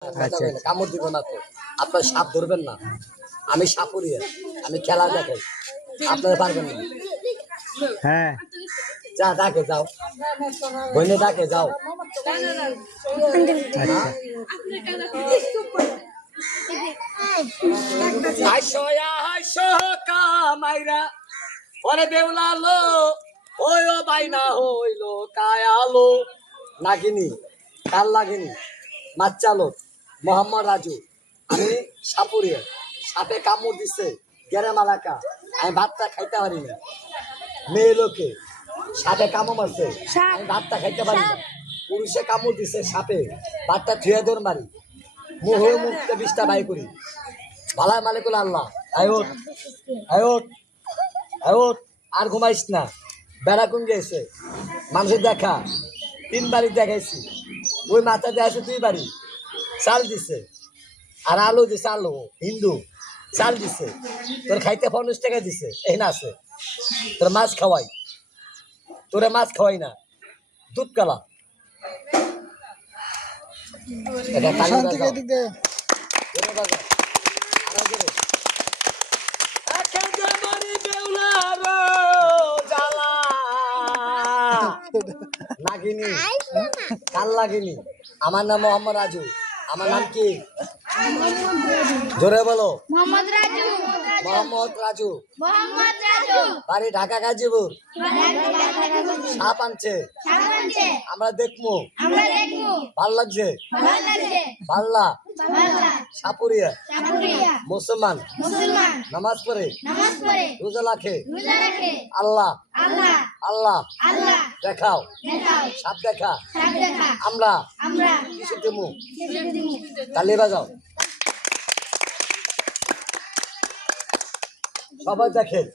কামড় দিব না তো, আপনার সাপ ধরবেন না। আমি সাপুরিয়া, আমি খেলা দেখাই, আপনারা পারবেন না। হ্যাঁ যা ডাকে যাও, বইনে ডাকে যাও। কামাইরা পরে বেউলালো হইল বাইনা হইল কায়ালো নাগিনি কাল লাগেনি মাচ্চালো মোহাম্মদ রাজু। আমি সাপুরিয়া, সাপে কামড় দিছে গেরে মালাকা, আমি ভাতটা খাইতে পারি না। মেয়ে লোকে সাপে কামড় মারছে, আমি ভাতটা খাইতে পারি না। পুরুষে কামড় দিছে সাপে, ভাতটা থুয়ে দৌড় মারি, মুখ মুখতে বিষটা বাই করি। ভালাই মালিকুল আল্লাহ। আয়োট আয়োট আয়োট, আর ঘুমাইস না। বেড়া কোন গেছে মানুষের দেখা 3 বাড়ি দেখাইছি, ওই মাথা দেখাইছে 2 বাড়ি। চাল দিছে আর আলু দিছে, আলু হিন্দু চাল দিছে। তোর খাইতে 50 টাকা দিছে, এই না আছে। তোর মাছ খাওয়াই, তোরে মাছ খাওয়াই না, দুধ কালা। নাগিনি কাল লাগেনি। আমার নাম মোহাম্মদ রাজু। আমার নাম কি? জোরে বলো। মোহাম্মদ রাজু। মোহাম্মদ রাজু। মোহাম্মদ রাজু। বাড়ি ঢাকা গাজীপুর। সাপ আনছে, আমরা দেখবো। আমরা দেখবো। ভাল লাগছে, ভালো লাগছে। পাল্লা ভালো। সাপুরিয়া সাপুরিয়া মুসলমান, মুসলমান নামাজ পড়ে, নামাজ পড়ে, রোজা রাখে, রোজা রাখে। আল্লাহ আল্লাহ আল্লাহ আল্লাহ দেখাও, দেখাও। সাপ দেখা। সাপ দেখা। আমরা আমরা কিছু দেবো, কিছু দিব। তালি বাজাও। সবাই দেখেন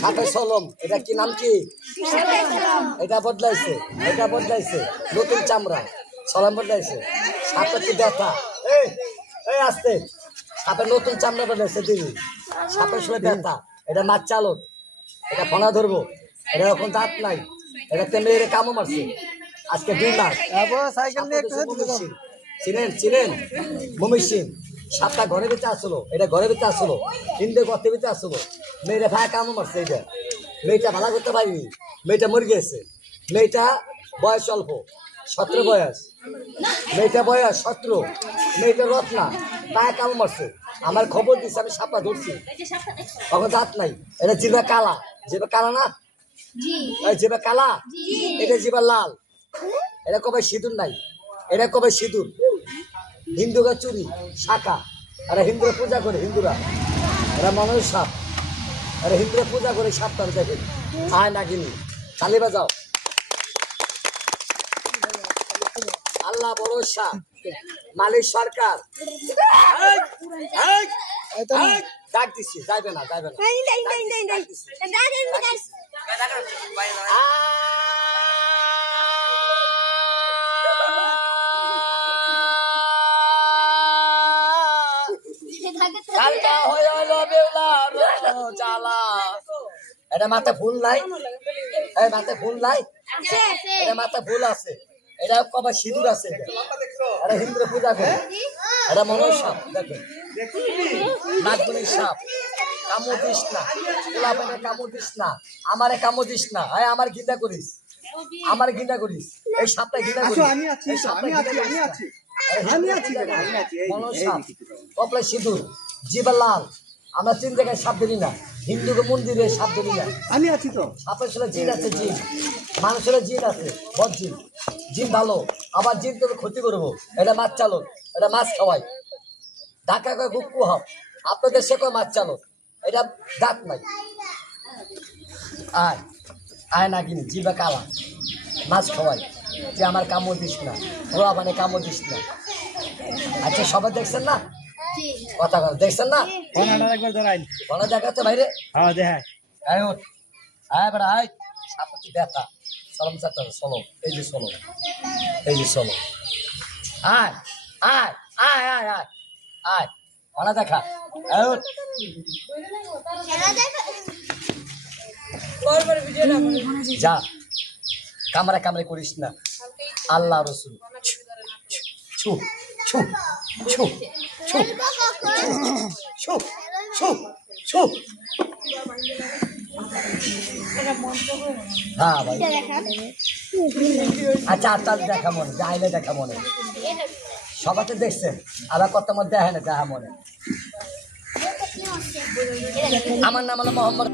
সাপের সলম। এটা কি নাম কি? এটা বদলাইছে, এটা বদলাইছে, নতুন চামড়া সলম বদলাইছে। সাপের কি ব্যথা, এই এই আসতে, সাপের নতুন চামড়া বদলাইছে দিদি। সাপের সময় ব্যথা, এটা মাছ চালক, এটা ফোনা ধরবো। এটা এখন দাঁত নাই, এটা মেয়েরে কামও মারছে আজকে 2 মাস। চিনেন চিনেন মমিসিন। সাপটা ঘরের ভিতরে আসলো, এটা ঘরের ভিতরে আসলো, হিন্দু গর্তের ভিতরে আসলো। মেয়েটা ভাই কামও মারছে। এইটা মেয়েটা ভালো করতে পারিনি, মেয়েটা মরে গেছে। মেয়েটা বয়স অল্প, 17 বয়স। মেয়েটা বয়স 17, মেয়েটা রত্না, পায়ে কামও মারছে। আমার খবর দিচ্ছে, আমি সাপটা ধরছি, তখন দাঁত নাই। এটা জিভা কালা, জিভা কালা না, জিভা কালা, এটা জিভা লাল। এটা কবে সিঁদুর নাই, এটা কবে সিঁদুর। হিন্দুরা চুরি শাখা, এরা হিন্দুরা পূজা করে, হিন্দুরা এরা মানুষ সাপ, এরা হিন্দুরা পূজা করে। সাপটা দেখেন, আয় নাগিনি তালি বাজাও। আল্লাহ ভরসা, মালিক সরকার। ডাক দিচ্ছি, যাইবে না যাইবে না। এটা মাথা ফুল নাই, এই মাথায় ফুল নাই, এটা মাথা ফুল আছে। এটা কবে সিঁদুর আছে। এটা হিন্দুরা পূজা করে, এটা মনোজ সাপ। দেখেন নাগমণির সাপ। কামড় দিস না, গোলাপের কামড় দিস না, আমারে কামড় দিস না। হ্যাঁ আমার ঘৃণা করিস, আমার ঘৃণা করিস। এই সাপটা ঘৃণা করিস, এই সাপটা ঘৃণা করিস। মনোজ সাপ, কপালে সিঁদুর, জিভা লাল। আমরা 3 জায়গায় সাপ ধরি না, হিন্দুকে মন্দিরে সাপ ধরি না। আমি আছি তো। সাপের সাথে জিন আছে, জিন মানুষের জিন আছে, বদ জিন। জিন ভালো, আবার জিন তোকে ক্ষতি করবো। এটা মাছ চালক, এটা মাছ খাওয়াই। ঢাকা কয় গুক্কু হব, আপনাদের সে কয় মাছ চালক। এটা দাঁত নাই। আয় আয় না কিনি, জিভা কালা, মাছ খাওয়াই। যে আমার কামড় দিস না, ওরা মানে কামড় দিস না। আচ্ছা সবাই দেখছেন না কথা কথা, দেখছেন না? ভালো দেখাচ্ছে ভাইরে। হ্যাঁ দেখা আয় ওঠ, আয় বেড়া আয়। সাপটি ব্যথা, সলম চারটা সলম, এই যে সলম, এই যে সলম। আয় আয় আয় আয় আয় আয়, ভালো দেখা। আয় ওঠ। যা কামড়া কামড়ে করিস না আল্লাহ রসুল ছু ছু ছু ছু ছু ছু ছু হ্যাঁ ভাই আচ্ছা আপনার দেখা মনে যাইলে দেখা মনে সবাতে দেখছেন আবার কত মধ্যে দেখে না দেখা মনে আমার নাম হলো মোহাম্মদ